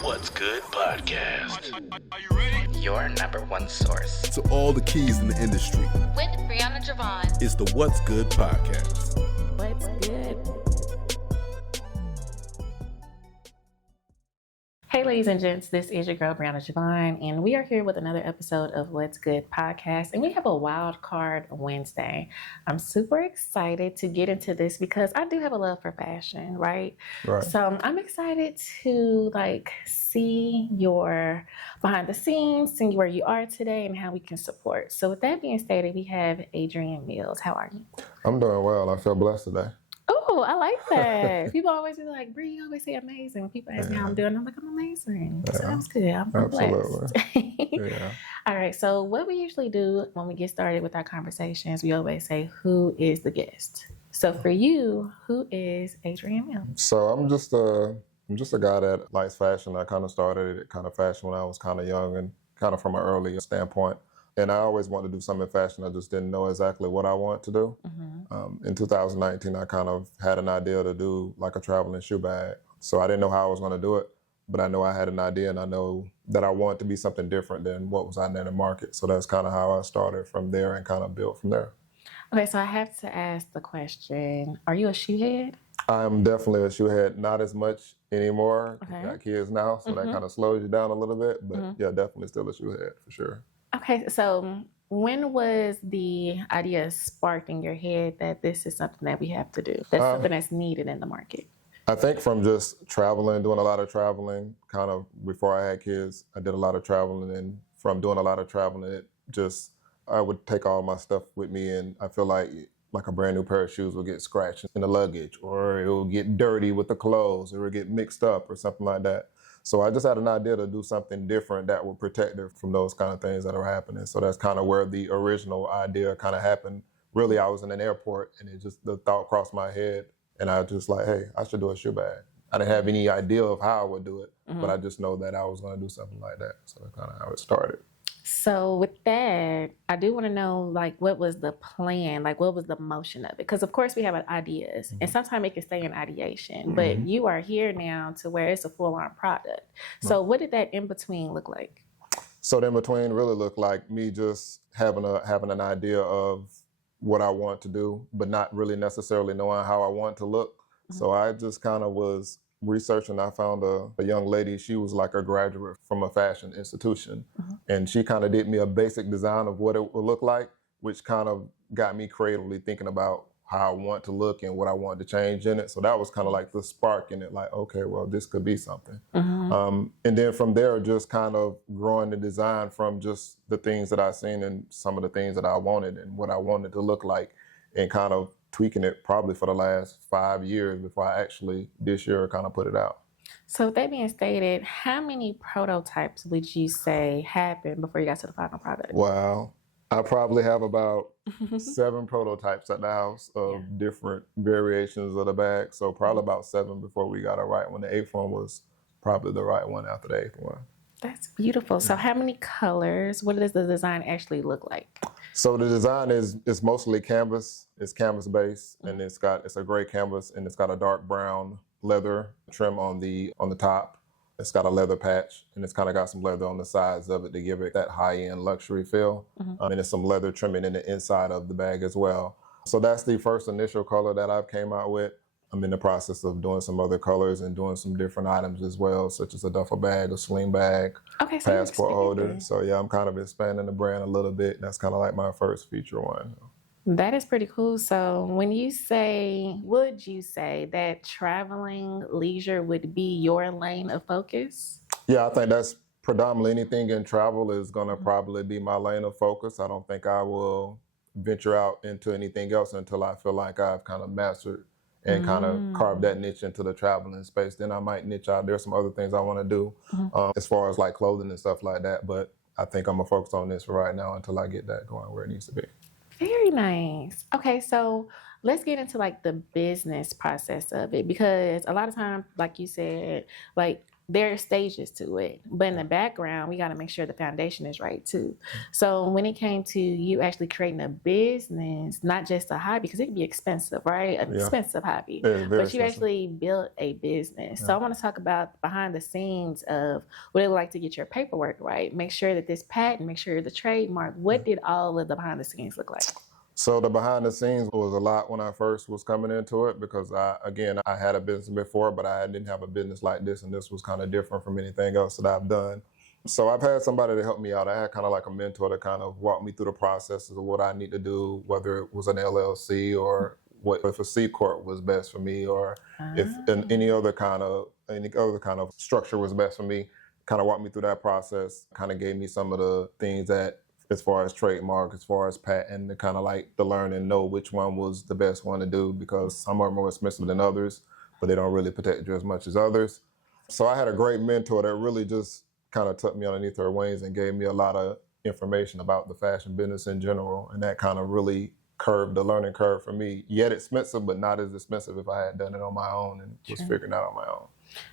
What's Good podcast. Are you ready? Your number one source to all the keys in the industry. With Brianna Jovahn. It's the What's Good podcast. What's good? Hey, ladies and gents, this is your girl, Brianna Jovahn, and we are here with another episode of What's Good podcast, and we have a wild card Wednesday. I'm super excited to get into this because I do have a love for fashion, right? So I'm excited to see your behind the scenes, see where you are today and how we can support. So with that being stated, we have Adrian Mills. How are you? I'm doing well. I feel blessed today. Oh, I like that. People always be like, Bree, you always say amazing. When people ask me how I'm doing, I'm like, I'm amazing. So that was good. I'm blessed. All right. So what we usually do when we get started with our conversations, we always say, who is the guest? So for you, who is Adrian Mills? So I'm just a guy that likes fashion. I kind of started kind of fashion when I was kind of young and kind of from an early standpoint. And I always wanted to do something in fashion. I just didn't know exactly what I wanted to do. In 2019, I kind of had an idea to do like a traveling shoe bag. So I didn't know how I was going to do it, but I know I had an idea and I know that I wanted to be something different than what was out there in the market. So that's kind of how I started from there and kind of built from there. Okay, so I have to ask the question, are you a shoe head? I'm definitely a shoe head, not as much anymore. Okay. Got kids now, so that kind of slows you down a little bit. But yeah, definitely still a shoe head for sure. Okay, so when was the idea sparked in your head that this is something that we have to do? That's something that's needed in the market? I think from just traveling, doing a lot of traveling, kind of before I had kids, I did a lot of traveling. And from doing a lot of traveling, I would take all my stuff with me. And I feel like a brand new pair of shoes will get scratched in the luggage, or it will get dirty with the clothes, or it will get mixed up or something like that. So I just had an idea to do something different that would protect it from those kind of things that are happening. So that's kind of where the original idea kind of happened. Really, I was in an airport and the thought crossed my head and I was just like, hey, I should do a shoe bag. I didn't have any idea of how I would do it, but I just know that I was going to do something like that. So that's kind of how it started. So with that, I do want to know, what was the plan? What was the motion of it? Because, of course, we have ideas, and sometimes it can stay in ideation, but you are here now to where it's a full-on product. So what did that in-between look like? So the in-between really looked like me just having an idea of what I want to do, but not really necessarily knowing how I want to look. So I just kind of was researching. I found a young lady. She was like a graduate from a fashion institution, and she kind of did me a basic design of what it would look like, which kind of got me creatively thinking about how I want to look and what I wanted to change in it. So that was kind of like the spark in it, like, okay, well, this could be something. And then from there, just kind of growing the design from just the things that I seen and some of the things that I wanted and what I wanted to look like, and kind of tweaking it probably for the last 5 years before I actually this year kind of put it out. So with that being stated, how many prototypes would you say happened before you got to the final product? Wow. I probably have about 7 prototypes at the house of different variations of the bag. So probably about 7 before we got it right one. The 8th one was probably the right one after the 8th one. That's beautiful. So how many colors? What does the design actually look like? So the design is mostly canvas. It's canvas based, and it's a gray canvas, and it's got a dark brown leather trim on the top. It's got a leather patch, and it's kind of got some leather on the sides of it to give it that high-end luxury feel. And there's some leather trimming in the inside of the bag as well. So that's the first initial color that I've came out with. I'm in the process of doing some other colors and doing some different items as well, such as a duffel bag, a sling bag, passport holder. So yeah, I'm kind of expanding the brand a little bit. That's kind of like my first feature one. That is pretty cool. So would you say that traveling leisure would be your lane of focus? Yeah, I think that's predominantly anything in travel is going to probably be my lane of focus. I don't think I will venture out into anything else until I feel like I've kind of mastered and kind of carve that niche into the traveling space. Then I might niche out. There's some other things I want to do as far as like clothing and stuff like that. But I think I'm going to focus on this for right now until I get that going where it needs to be. Very nice. Okay, so let's get into the business process of it, because a lot of times, like you said, there are stages to it. But in the background, we got to make sure the foundation is right too. So when it came to you actually creating a business, not just a hobby, because it can be expensive, right? An expensive hobby. Yeah, very but you expensive. actually built a business. So I want to talk about behind the scenes of what it would like to get your paperwork right. Make sure that this patent, make sure the trademark, what did all of the behind the scenes look like? So the behind the scenes was a lot when I first was coming into it because I had a business before, but I didn't have a business like this, and this was kind of different from anything else that I've done. So I've had somebody to help me out. I had kind of like a mentor to kind of walk me through the processes of what I need to do, whether it was an LLC or if a C corp was best for me, or if any other kind of structure was best for me. Kind of walked me through that process. Kind of gave me some of the things that, as far as trademark, as far as patent, to kind of like to learn and know which one was the best one to do, because some are more expensive than others, but they don't really protect you as much as others. So I had a great mentor that really just kind of took me underneath her wings and gave me a lot of information about the fashion business in general. And that kind of really curved the learning curve for me. Yet expensive, but not as expensive if I had done it on my own and was figuring it out on my own.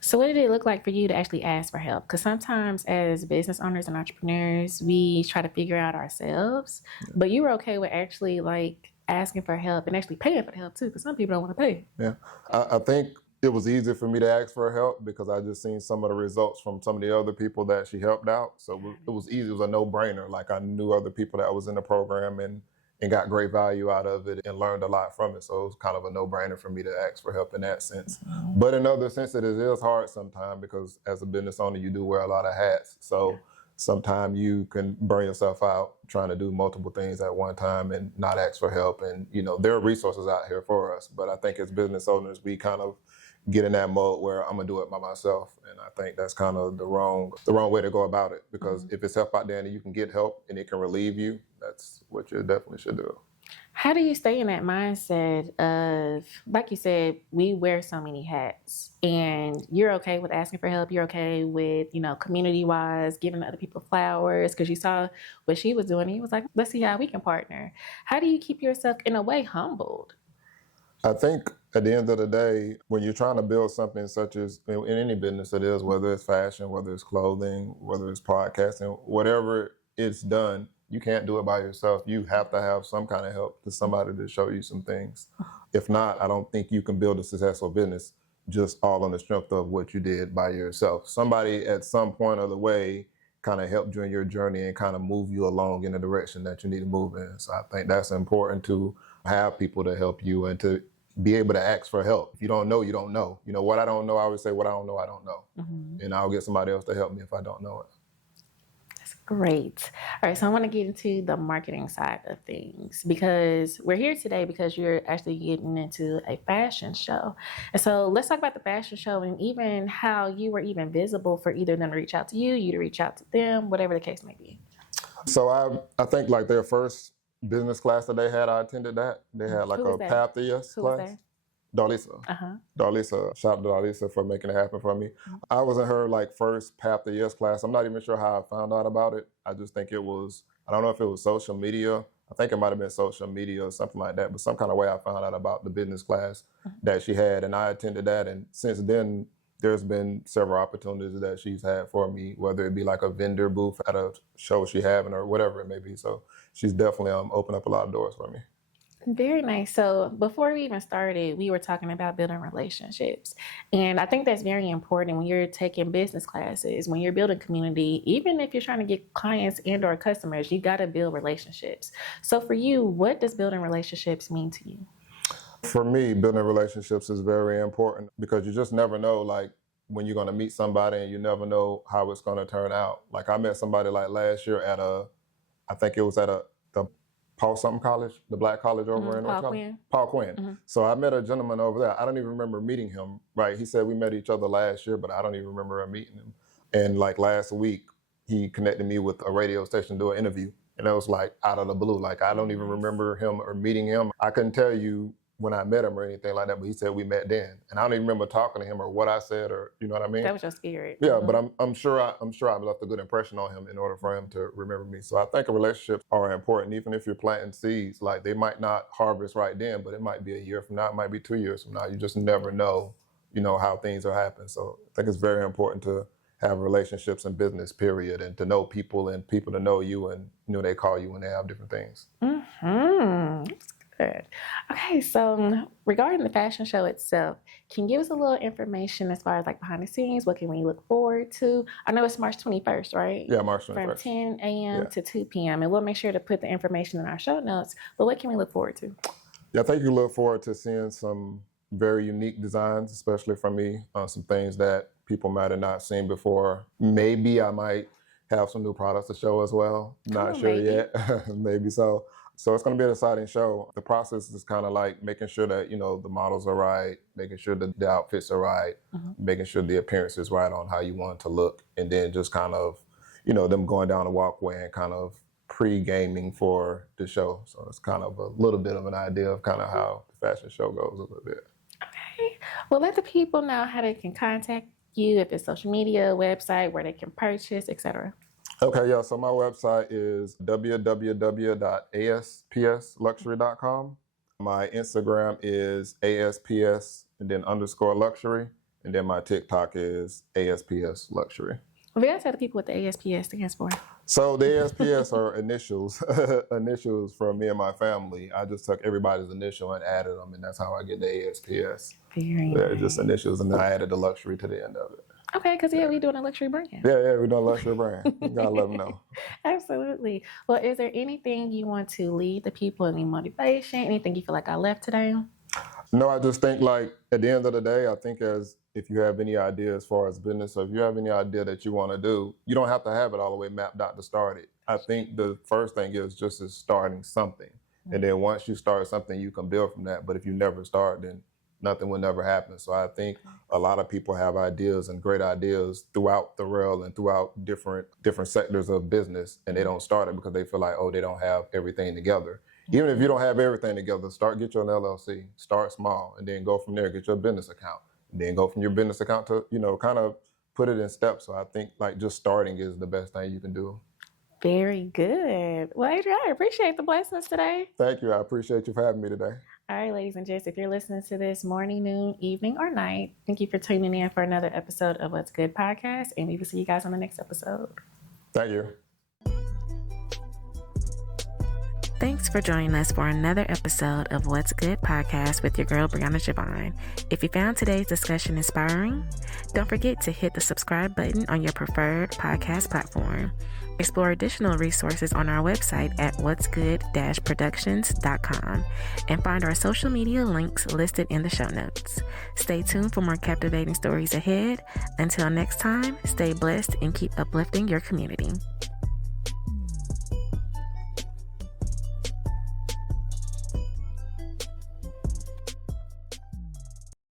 So what did it look like for you to actually ask for help? Because sometimes as business owners and entrepreneurs, we try to figure out ourselves, but you were okay with actually like asking for help and actually paying for the help too, because some people don't want to pay. Yeah, I think it was easier for me to ask for help because I just seen some of the results from some of the other people that she helped out. So it was easy. It was a no-brainer. Like I knew other people that was in the program and got great value out of it and learned a lot from it. So it was kind of a no-brainer for me to ask for help in that sense. But in other senses, it is hard sometimes because as a business owner, you do wear a lot of hats. So sometimes you can burn yourself out trying to do multiple things at one time and not ask for help. And, there are resources out here for us. But I think as business owners, we kind of get in that mode where I'm gonna do it by myself. And I think that's kind of the wrong way to go about it, because if it's help out there and you can get help and it can relieve you, that's what you definitely should do. How do you stay in that mindset of, like you said, we wear so many hats and you're okay with asking for help. You're okay with, community-wise, giving other people flowers because you saw what she was doing. And you was like, let's see how we can partner. How do you keep yourself in a way humbled? I think at the end of the day, when you're trying to build something such as in any business it is, whether it's fashion, whether it's clothing, whether it's podcasting, whatever it's done, you can't do it by yourself. You have to have some kind of help to somebody to show you some things. If not, I don't think you can build a successful business just all on the strength of what you did by yourself. Somebody at some point of the way kind of helped you in your journey and kind of move you along in the direction that you need to move in. So I think that's important to have people to help you and to be able to ask for help. If you don't know, you don't know. What I don't know, I always say what I don't know, I don't know. And I'll get somebody else to help me if I don't know it. That's great. All right, so I want to get into the marketing side of things because we're here today because you're actually getting into a fashion show. And so let's talk about the fashion show and even how you were even visible for either them to reach out to you, you to reach out to them, whatever the case may be. So I think like their first business class that they had, I attended that. They had like a Path to Yes class. Darlisa. Darlisa, shout out to Darlisa for making it happen for me. I was in her like first Path to Yes class. I'm not even sure how I found out about it. I just think it was, I don't know if it was social media. I think it might have been social media or something like that, but some kind of way I found out about the business class that she had, and I attended that. And since then, there's been several opportunities that she's had for me, whether it be like a vendor booth at a show she having or whatever it may be. So she's definitely opened up a lot of doors for me. Very nice. So before we even started, we were talking about building relationships. And I think that's very important when you're taking business classes, when you're building community, even if you're trying to get clients and or customers, you got to build relationships. So for you, what does building relationships mean to you? For me, building relationships is very important because you just never know, like, when you're going to meet somebody and you never know how it's going to turn out. Like, I met somebody like last year at I think it was at the Paul something college, the black college over in North Carolina. Paul Quinn. So I met a gentleman over there. I don't even remember meeting him, right? He said we met each other last year, but I don't even remember meeting him. And like last week, he connected me with a radio station to do an interview. And it was like out of the blue. Like, I don't even remember him or meeting him. I couldn't tell you when I met him or anything like that, but he said we met then. And I don't even remember talking to him or what I said or, you know what I mean? That was your spirit. Yeah, but I'm sure I left a good impression on him in order for him to remember me. So I think relationships are important, even if you're planting seeds. Like, they might not harvest right then, but it might be a year from now, it might be 2 years from now. You just never know, how things are happening. So I think it's very important to have relationships in business, period, and to know people and people to know you, and they call you when they have different things. That's good. Okay, so regarding the fashion show itself, can you give us a little information as far as like behind the scenes? What can we look forward to? I know it's March 21st, right? Yeah, March 21st. From 10 a.m. to 2 p.m. And we'll make sure to put the information in our show notes. But what can we look forward to? Yeah, I think you look forward to seeing some very unique designs, especially from me, some things that people might have not seen before. Maybe I might have some new products to show as well. Not sure yet. Maybe so. So it's going to be an exciting show. The process is kind of like making sure that, the models are right, making sure that the outfits are right, making sure the appearance is right on how you want it to look, and then just kind of, them going down the walkway and kind of pre-gaming for the show. So it's kind of a little bit of an idea of kind of how the fashion show goes a little bit. Okay. Well, let the people know how they can contact you, if it's social media, website, where they can purchase, etc. Okay, yeah, so my website is www.aspsluxury.com. My Instagram is asps and then _luxury, and then my TikTok is asps luxury. Well, you gotta tell the people what the ASPS stands for. So the ASPS are initials from me and my family. I just took everybody's initial and added them, and that's how I get the ASPS. Very nice. Just initials, and then I added the luxury to the end of it. Okay, because we doing a luxury brand. Yeah, we're doing a luxury brand. You gotta let them know. Absolutely. Well, is there anything you want to leave the people, any motivation, anything you feel like I left today? No, I just think like at the end of the day, I think if you have any idea as far as business, or if you have any idea that you want to do, you don't have to have it all the way mapped out to start it. I think the first thing is just starting something. And then once you start something, you can build from that. But if you never start, then nothing will never happen. So I think a lot of people have ideas and great ideas throughout the rail and throughout different sectors of business, and they don't start it because they feel like, they don't have everything together. Even if you don't have everything together, get your LLC, start small, and then go from there, get your business account, and then go from your business account to, kind of put it in steps. So I think like just starting is the best thing you can do. Very good. Well, Adrian, I appreciate the blessings today. Thank you. I appreciate you for having me today. All right, ladies and gents, if you're listening to this morning, noon, evening, or night, thank you for tuning in for another episode of What's Good Podcast, and we will see you guys on the next episode. Thank you. Thanks for joining us for another episode of What's Good Podcast with your girl, Brianna Jovahn. If you found today's discussion inspiring, don't forget to hit the subscribe button on your preferred podcast platform. Explore additional resources on our website at whatsgood-productions.com and find our social media links listed in the show notes. Stay tuned for more captivating stories ahead. Until next time, stay blessed and keep uplifting your community.